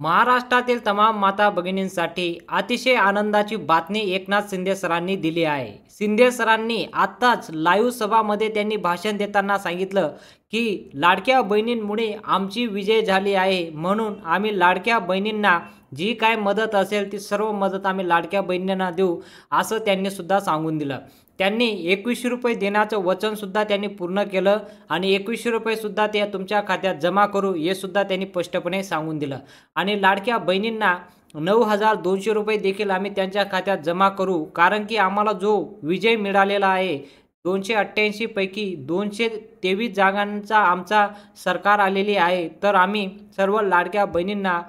महाराष्ट्रातील तमाम माता भगिनींसाठी अतिशय आनंदाची बातमी एकनाथ शिंदे सरांनी दिली आहे. शिंदे सरांनी आत्ताच लाईव्ह सभामध्ये त्यांनी भाषण देताना सांगितलं की लाडक्या बहिणींमुळे आमची विजय झाली आहे, म्हणून आम्ही लाडक्या बहिणींना जी काय मदत असेल ती सर्व मदत आम्ही लाडक्या बहिणींना देऊ, असं त्यांनी सुद्धा सांगून दिलं. त्यांनी ₹21 देण्याचं वचनसुद्धा त्यांनी पूर्ण केलं आणि ₹21 सुद्धा ते तुमच्या खात्यात जमा करू हे सुद्धा त्यांनी स्पष्टपणे सांगून दिलं. आणि लाडक्या बहिणींना ₹9,200 देखील आम्ही त्यांच्या खात्यात जमा करू, कारण की आम्हाला जो विजय मिळालेला आहे 288 पैकी 223 जागांचा आमचा सरकार आलेली आहे, तर आम्ही सर्व लाडक्या बहिणींना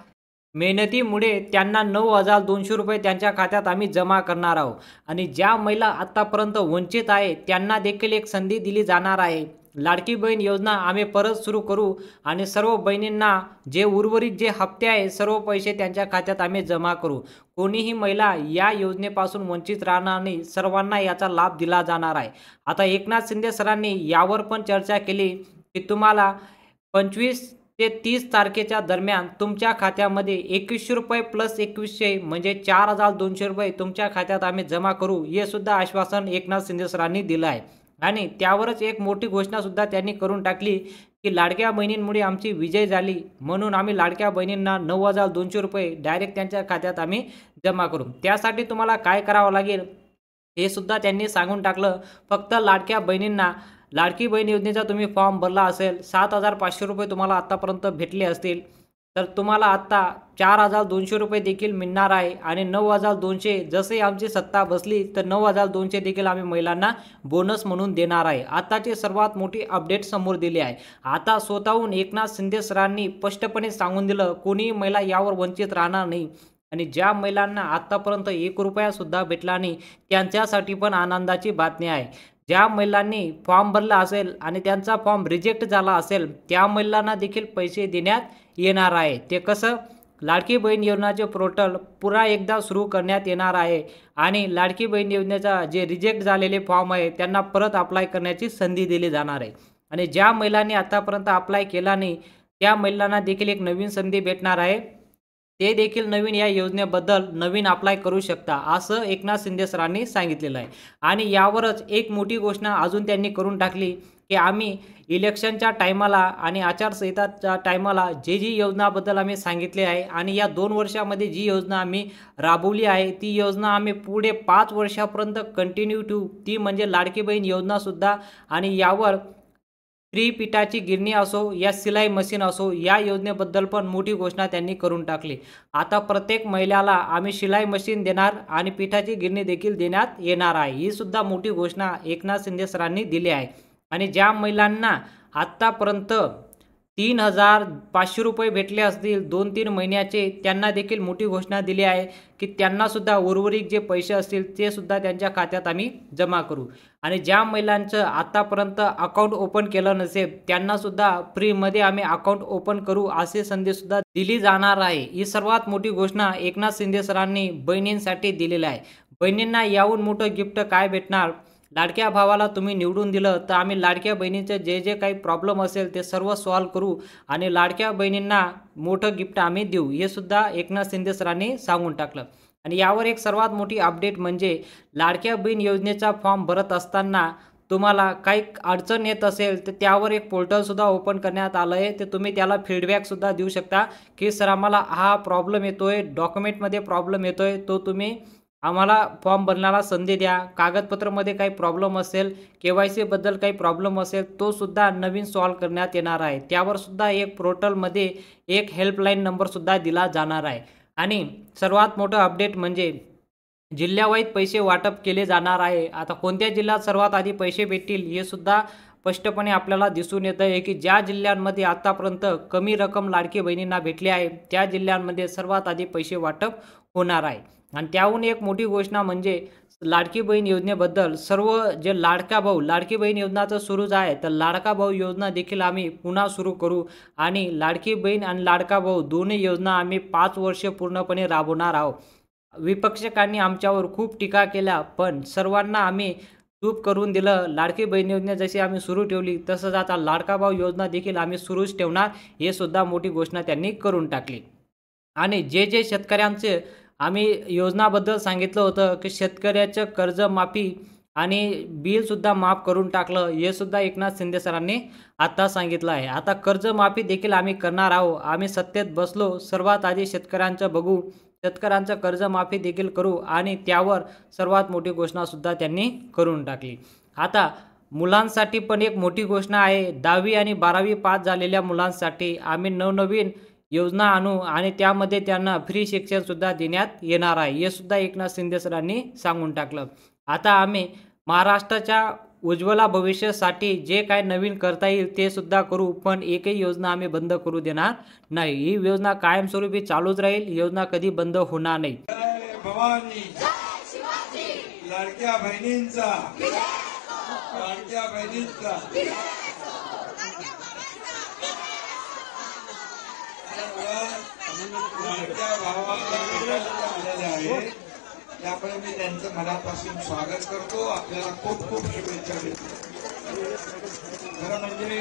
मेहनतीमुळे त्यांना ₹9,200 त्यांच्या खात्यात आम्ही जमा करणार आहोत. आणि ज्या महिला आत्तापर्यंत वंचित आहे त्यांना देखील एक संधी दिली जाणार आहे. लाडकी बहीण योजना आम्ही परत सुरू करू आणि सर्व बहिणींना जे उर्वरित जे हप्ते आहे सर्व पैसे त्यांच्या खात्यात आम्ही जमा करू. कोणीही महिला या योजनेपासून वंचित राहणार नाही, सर्वांना याचा लाभ दिला जाणार आहे. आता एकनाथ शिंदे सरांनी यावर पण चर्चा केली की तुम्हाला 25 ते 30 तारखेच्या दरम्यान तुमच्या खात्यामध्ये ₹21 प्लस 2100 म्हणजे ₹4,200 तुमच्या खात्यात आम्ही जमा करू, हे सुद्धा आश्वासन एकनाथ शिंदे सरांनी दिलं आहे. आणि त्यावरच एक मोठी घोषणा सुद्धा त्यांनी करून टाकली की लाडक्या बहिणींमुळे आमची विजय झाली, म्हणून आम्ही लाडक्या बहिणींना ₹9,200 डायरेक्ट त्यांच्या खात्यात आम्ही जमा करू. त्यासाठी तुम्हाला काय करावं लागेल हे सुद्धा त्यांनी सांगून टाकलं. फक्त लाडक्या बहिणींना लाडकी बहीण योजनेचा तुम्ही फॉर्म भरला असेल, ₹7,500 तुम्हाला आत्तापर्यंत भेटले असतील, तर तुम्हाला आत्ता ₹4,200 देखील मिळणार आहे. आणि 9,200 जसे आमची सत्ता बसली तर 9,200 देखील आम्ही महिलांना बोनस म्हणून देणार आहे. आताची सर्वात मोठी अपडेट समोर दिली आहे. आता स्वतःहून एकनाथ शिंदे सरांनी स्पष्टपणे सांगून दिलं कोणीही महिला यावर वंचित राहणार नाही. आणि ज्या महिलांना आत्तापर्यंत ₹1 सुद्धा भेटला नाही त्यांच्यासाठी पण आनंदाची बातमी आहे. ज्या महिलांनी फॉर्म भरला असेल आणि त्यांचा फॉर्म रिजेक्ट झाला असेल त्या महिलांना देखील पैसे देण्यात येणार आहे. ते कसं? लाडकी बहीण योजनेचे पोर्टल पुन्हा एकदा सुरू करण्यात येणार आहे आणि लाडकी बहीण योजनेचा जे रिजेक्ट झालेले फॉर्म आहे त्यांना परत अप्लाय करण्याची संधी दिली जाणार आहे. आणि ज्या महिलांनी आतापर्यंत अप्लाय केला नाही त्या महिलांना देखील एक नवीन संधी भेटणार आहे. ते देखील नवीन या योजनेबद्दल नवीन अप्लाय करू शकता, असं एकनाथ शिंदे सरांनी सांगितलेलं आहे. आणि यावरच एक मोठी घोषणा अजून त्यांनी करून टाकली की आम्ही इलेक्शनच्या टायमाला आणि आचारसंहिताच्या टायमाला जी योजनाबद्दल आम्ही सांगितले आहे आणि या 2 वर्षामध्ये जी योजना आम्ही राबवली आहे ती योजना आम्ही पुढे 5 वर्षापर्यंत कंटिन्यू ठेवू. ती म्हणजे लाडकी बहीण योजनासुद्धा. आणि यावर फ्री पिठाची गिरणी असो या सिलाई मशीन असो या योजनेबद्दल पण मोठी घोषणा त्यांनी करून टाकली. आता प्रत्येक महिलेला आम्ही शिलाई मशीन देणार आणि पिठाची गिरणी देखील देण्यात येणार आहे. ही सुद्धा मोठी घोषणा एकनाथ शिंदे सरांनी दिली आहे. आणि ज्या महिलांना आत्तापर्यंत ₹3,500 भेटले असतील 2-3 महिन्याचे त्यांना देखील मोठी घोषणा दिली आहे की त्यांनासुद्धा उर्वरित जे पैसे असतील ते सुद्धा त्यांच्या खात्यात आम्ही जमा करू. आणि ज्या महिलांचं आत्तापर्यंत अकाउंट ओपन केलं नसेल त्यांनासुद्धा फ्रीमध्ये आम्ही अकाउंट ओपन करू अशी संधीसुद्धा दिली जाणार आहे. ही सर्वात मोठी घोषणा एकनाथ शिंदे सरांनी बहिणींसाठी दिलेली आहे. बहिणींना याहून मोठं गिफ्ट काय भेटणार? लाडक्या भावाला तुम्ही निवडून दिलं तर आम्ही लाडक्या बहिणीचे जे जे काही प्रॉब्लेम असेल ते सर्व सॉल्व्ह करू आणि लाडक्या बहिणींना मोठं गिफ्ट आम्ही देऊ, हे सुद्धा एकनाथ शिंदे सरांनी सांगून टाकलं. आणि यावर एक सर्वात मोठी अपडेट म्हणजे लाडक्या बहीण योजनेचा फॉर्म भरत असताना तुम्हाला काही अडचण येत असेल तर त्यावर एक पोर्टलसुद्धा ओपन करण्यात आलं आहे. ते तुम्ही त्याला फीडबॅकसुद्धा देऊ शकता की सर आम्हाला हा प्रॉब्लेम येतो आहे, डॉक्युमेंटमध्ये प्रॉब्लेम येतो आहे, तो तुम्ही आम्हाला फॉर्म भरण्याला संधी द्या. कागदपत्रामध्ये काही प्रॉब्लेम असेल, KYCबद्दल काही प्रॉब्लेम असेल तो सुद्धा नवीन सॉल्व्ह करण्यात येणार आहे. त्यावर सुद्धा एक पोर्टलमध्ये एक हेल्पलाईन नंबरसुद्धा दिला जाणार आहे. आणि सर्वात मोठं अपडेट म्हणजे जिल्ह्यावाईज पैसे वाटप केले जाणार आहे. आता कोणत्या जिल्ह्यात सर्वात आधी पैसे भेटतील हे सुद्धा स्पष्टपणे आपल्याला दिसून येतं आहे की ज्या जिल्ह्यांमध्ये आतापर्यंत कमी रक्कम लाडकी बहिणींना भेटली आहे त्या जिल्ह्यांमध्ये सर्वात आधी पैसे वाटप होणार आहे. आणि त्याहून एक मोठी घोषणा म्हणजे लाडकी बहीण योजनेबद्दल सर्व जे लाडका भाऊ लाडकी बहीण योजनाचं सुरूच आहे तर लाडका भाऊ योजना देखील आम्ही पुन्हा सुरू करू. आणि लाडकी बहीण आणि लाडका भाऊ दोन्ही योजना आम्ही 5 वर्ष पूर्णपणे राबवणार आहोत. विपक्षकांनी आमच्यावर खूप टीका केल्या पण सर्वांना आम्ही चूप करून दिलं. लाडकी बहीण योजना जशी आम्ही सुरू ठेवली तसंच आता लाडका भाऊ योजना देखील आम्ही सुरूच ठेवणार, हे सुद्धा मोठी घोषणा त्यांनी करून टाकली. आणि जे शेतकऱ्यांचे आम्ही योजनाबद्दल सांगितलं होतं की शेतकऱ्याचं कर्जमाफी आणि बिलसुद्धा माफ करून टाकलं, हे सुद्धा एकनाथ शिंदे सरांनी आता सांगितलं आहे. आता कर्जमाफी देखील आम्ही करणार आहोत. आम्ही सत्तेत बसलो, सर्वात आधी शेतकऱ्यांचं बघू, शेतकऱ्यांचं कर्जमाफी देखील करू आणि त्यावर सर्वात मोठी घोषणासुद्धा त्यांनी करून टाकली. आता मुलांसाठी पण एक मोठी घोषणा आहे. 10वी आणि 12वी पास झालेल्या मुलांसाठी आम्ही नवनवीन योजना आणू आणि त्यामध्ये त्यांना फ्री शिक्षणसुद्धा देण्यात येणार आहे. हे सुद्धा एकनाथ शिंदे सरांनी सांगून टाकलं. आता आम्ही महाराष्ट्राच्या उज्ज्वला भविष्यासाठी जे काय नवीन करता येईल ते सुद्धा करू, पण एकही योजना आम्ही बंद करू देणार नाही. ही योजना कायमस्वरूपी चालूच राहील. ही योजना कधी बंद होणार नाही. भवानी लाडक्या बहिणींचा लाडक्या भावाला आलेले आहे, त्यामुळे मी त्यांचं मनापासून स्वागत करतो. आपल्याला खूप खूप शुभेच्छा देतो. खरं म्हणजे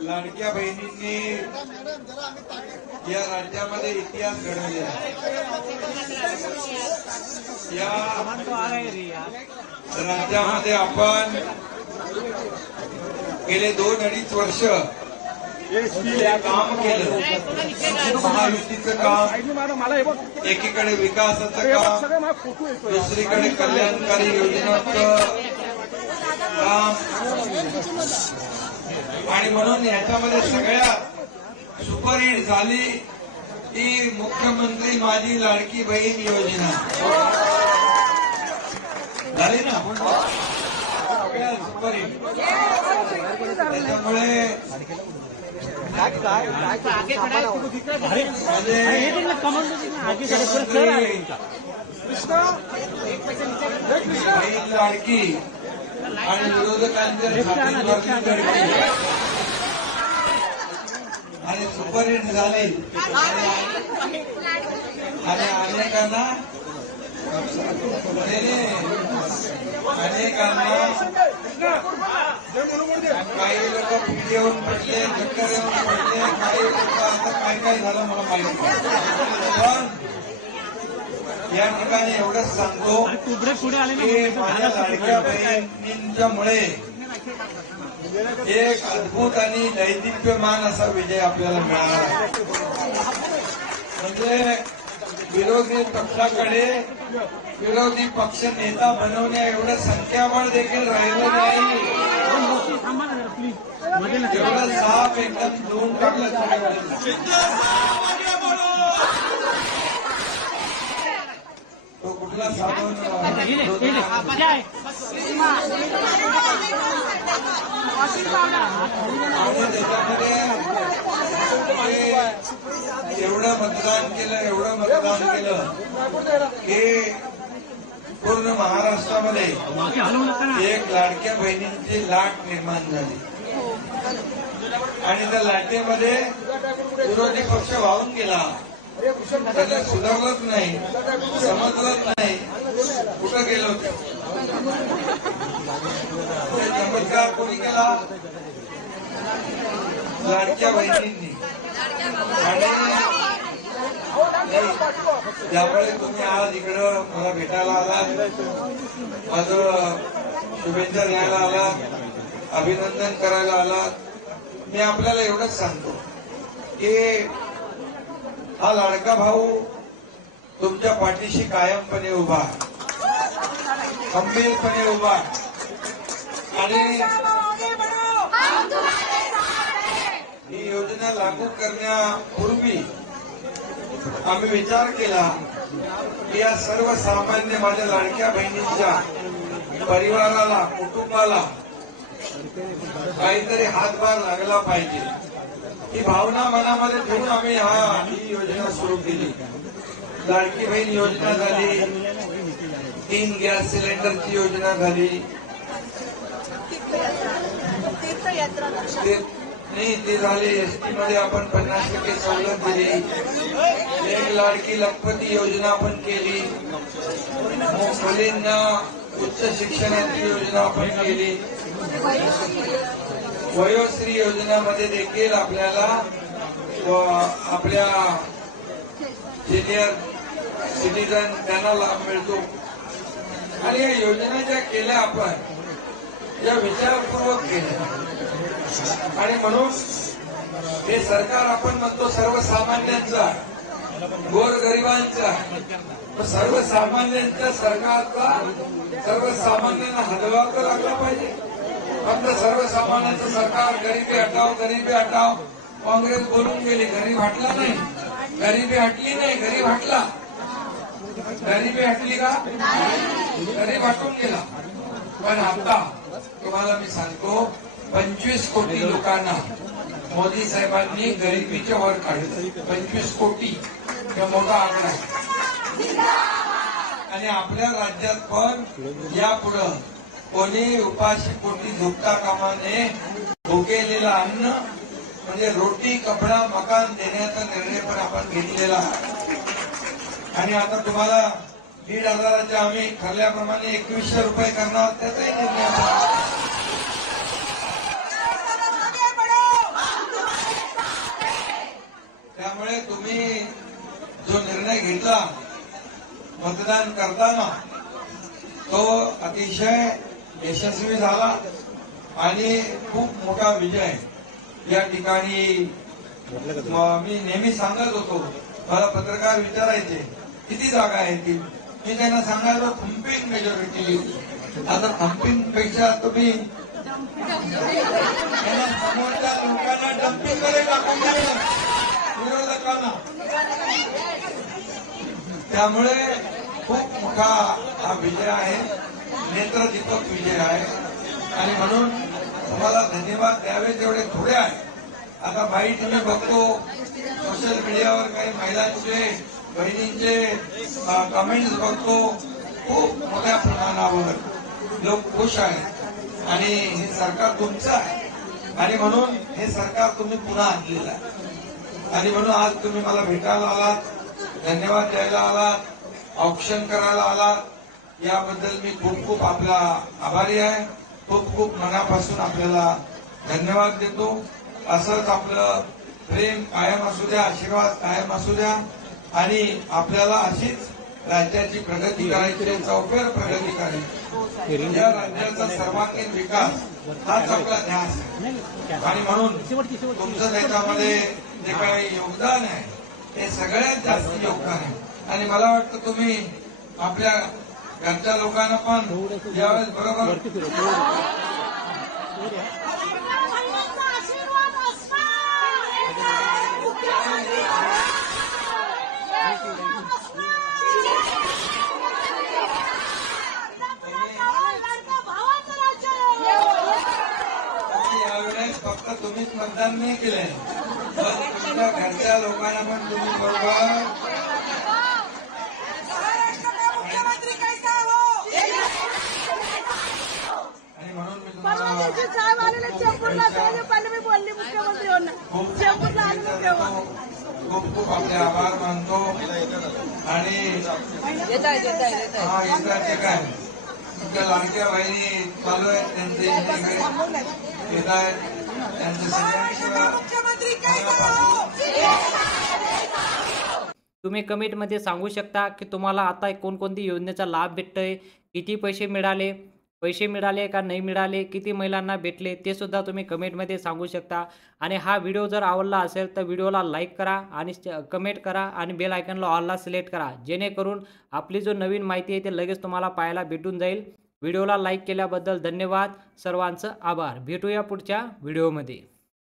लाडक्या बहिणींनी या राज्यामध्ये इतिहास घडवले आहे. या राज्यामध्ये आपण गेले 2-2.5 वर्ष काम केलं. महायुतीचं काम, एकीकडे विकासाचं काम, दुसरीकडे कल्याणकारी योजनांचं काम, आणि म्हणून याच्यामध्ये सगळ्यात सुपरहिट झाली ती मुख्यमंत्री माझी लाडकी बहीण योजना झाली ना, सगळ्यात सुपरहिट. त्याच्यामुळे लाडकी आणि विरोधकांच्या आणि सुपरहिट झाली आणि अनेकांना काही लोक पिढी येऊन पडले, चक्कर येऊन पडले, काही लोक आता काय झालं मला माहिती. पण या ठिकाणी एवढंच सांगतो की माझ्या लाडक्या बहिणींच्यामुळे एक अद्भुत आणि दैदिप्यमान असा विजय आपल्याला मिळाला आहे. म्हणजे विरोधी पक्षाकडे विरोधी पक्ष नेता बनवण्या एवढं संख्याबळ देखील राहिलं नाही. एवढं साफ एकदम धुवून टाकलं. तो कुठला साधून त्याच्यामध्ये एवढं मतदान केलं की पूर्ण महाराष्ट्रामध्ये एक लाडक्या बहिणींची लाट निर्माण झाली आणि त्या लाटेमध्ये विरोधी पक्ष वाहून गेला. त्याला सुधारलंच नाही, समजलंच नाही कुठं गेलो होते. चमत्कार कोणी केला? लाडक्या बहिणींनी. आणि त्यामुळे तुम्ही आज इकडं मला भेटायला आलात, माझं शुभेच्छा द्यायला आलात, अभिनंदन करायला आलात. मी आपल्याला एवढंच सांगतो की हा लाडका भाऊ तुमच्या पाठीशी कायमपणे उभा, खंबीरपणे उभा. आणि ही योजना लागू करण्यापूर्वी आम्ही विचार केला की या सर्वसामान्य माझ्या लाडक्या बहिणींच्या परिवाराला, कुटुंबाला काहीतरी हातभार लागला पाहिजे. ही भावना मनामध्ये ठेवून आम्ही ही योजना सुरू केली. लाडकी बहीण योजना झाली, 3 गॅस सिलेंडरची योजना झाली, ती झाली. एसटी मध्ये आपण 50% सवलत दिली. एक लाडकी लखपती योजना आपण केली. मुलींना उच्च शिक्षणाची योजना आपण केली. वयोश्री योजनामध्ये देखील आपल्याला आपल्या सिनियर सिटीजन त्यांना लाभ मिळतो. आणि या योजना ज्या केल्या आपण या विचारपूर्वक केल्या आणि म्हणून हे सरकार आपण म्हणतो सर्वसामान्यांचा गोरगरिबांचा सर्वसामान्यांच्या सरकारचा सर्वसामान्यांना हातभार तर लागला पाहिजे. फक्त सर्वसामान्यांचं सरकार गरिबी हटाव काँग्रेस बोलून गेली. गरीब हटला नाही, गरिबी हटली नाही, गरीब हटला. गरिबी हटली का? गरीब हटून गेला. पण आता तुम्हाला मी सांगतो 25 कोटी लोकांना मोदी साहेबांनी गरिबीच्या वर काढलं. 25 कोटी हा मोठा आकडा आहे. आणि आपल्या राज्यात पण यापुढं कोणी उपाशी पोटी झोपता कामा नये. भुकेलेलं अन्न म्हणजे रोटी कपडा मकान देण्याचा निर्णय पण आपण घेतलेला आहे. आणि आता तुम्हाला 1,500 आम्ही ठरल्याप्रमाणे 2100 रुपये करणार त्याचाही निर्णय आहे. त्यामुळे तुम्ही जो निर्णय घेतला मतदान करताना तो अतिशय यशस्वी झाला आणि खूप मोठा विजय या ठिकाणी. मी नेहमी सांगत होतो, मला पत्रकार विचारायचे किती जागा आहे ती, मी त्यांना सांगायचो थम्पिंग मेजॉरिटी. आता थम्पिंग पेक्षा तुम्ही समोरच्या लोकांना डम्पिंग मध्ये टाकून दिलं विरोधकांना. त्यामुळे खूप मोठा हा विजय आहे, नेत्रदीपक विजय आहे. आणि म्हणून तुम्हाला धन्यवाद द्यावे तेवढे थोडे आहे. आता बाईट मी बघतो सोशल मीडियावर काही महिलांचे बहिणींचे कमेंट्स बघतो. खूप मोठ्या प्रमाणावर लोक खुश आहेत आणि हे सरकार तुमचं आहे. आणि म्हणून हे सरकार तुम्ही पुन्हा आणलेलं आहे. आणि म्हणून आज तुम्ही मला भेटायला आलात, धन्यवाद द्यायला आलात, ऑप्शन करायला आलात, याबद्दल मी खूप खूप आपला आभारी आहे. खूप खूप मनापासून आपल्याला धन्यवाद देतो. असंच आपलं प्रेम कायम असू द्या, आशीर्वाद कायम असू द्या आणि आपल्याला अशीच राज्याची प्रगती करायची, चौफेर प्रगती करायची. या राज्याचा सर्वांगीण विकास हाच आपला ध्यास आहे. आणि म्हणून तुमचं त्याच्यामध्ये जे काही योगदान आहे ते सगळ्यात जास्त योगदान आहे. आणि मला वाटतं तुम्ही आपल्या घरच्या लोकांना पण यावेळेस बरोबर यावेळेस फक्त तुम्हीच मतदान नाही केलंय, पण तुमच्या घरच्या लोकांना पण तुम्ही बरोबर खूप खूप आपले आभार मानतो. आणि येतात ते काय तुमच्या लाडक्या बहिणी चालू आहेत त्यांचे येत आहेत त्यांचे तुम्ही कमेंटमध्ये सांगू शकता की तुम्हाला आता कोणकोणती योजनेचा लाभ भेटतोय, किती पैसे मिळाले का नाही मिळाले, किती महिलांना भेटले ते सुद्धा तुम्ही कमेंटमध्ये सांगू शकता. आणि हा व्हिडिओ जर आवडला असेल तर व्हिडिओला लाईक करा आणि कमेंट करा आणि बेल आयकॉनला ऑलला सिलेक्ट करा, जेणेकरून आपली जो नवीन माहिती आहे ते लगेच तुम्हाला पाहायला भेटून जाईल. व्हिडिओला लाईक केल्याबद्दल धन्यवाद. सर्वांचं आभार. भेटूया पुढच्या व्हिडिओमध्ये.